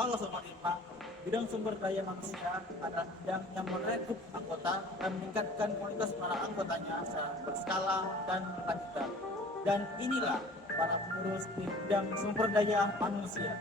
Halo Sobat Irma, bidang sumber daya manusia adalah bidang yang merekrut anggota dan meningkatkan kualitas para anggotanya secara berskala dan berkelanjutan. Dan inilah para pengurus di bidang sumber daya manusia.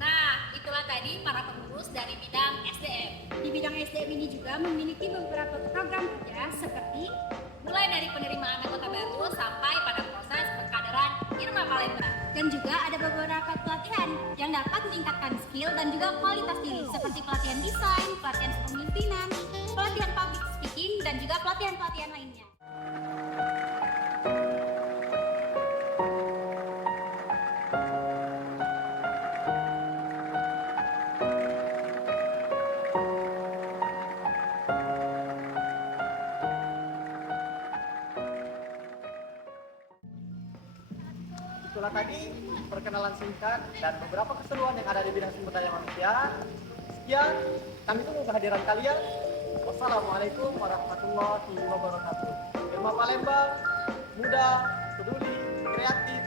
Nah, itulah tadi para pengurus dari bidang SDM. Di bidang SDM ini juga memiliki beberapa program kerja seperti Mulai dari penerimaan anggota baru sampai pada proses pengkaderan Irma Palembang. dan juga ada beberapa pelatihan yang dapat meningkatkan skill dan juga kualitas diri seperti pelatihan desain, pelatihan kepemimpinan, pelatihan public speaking, dan juga pelatihan-pelatihan lainnya. Itulah tadi perkenalan singkat dan beberapa keseruan yang ada di bidang sumber daya manusia. Sekian, kami tunggu kehadiran kalian. Wassalamualaikum warahmatullahi wabarakatuh. Irma Palembang, muda, peduli, kreatif,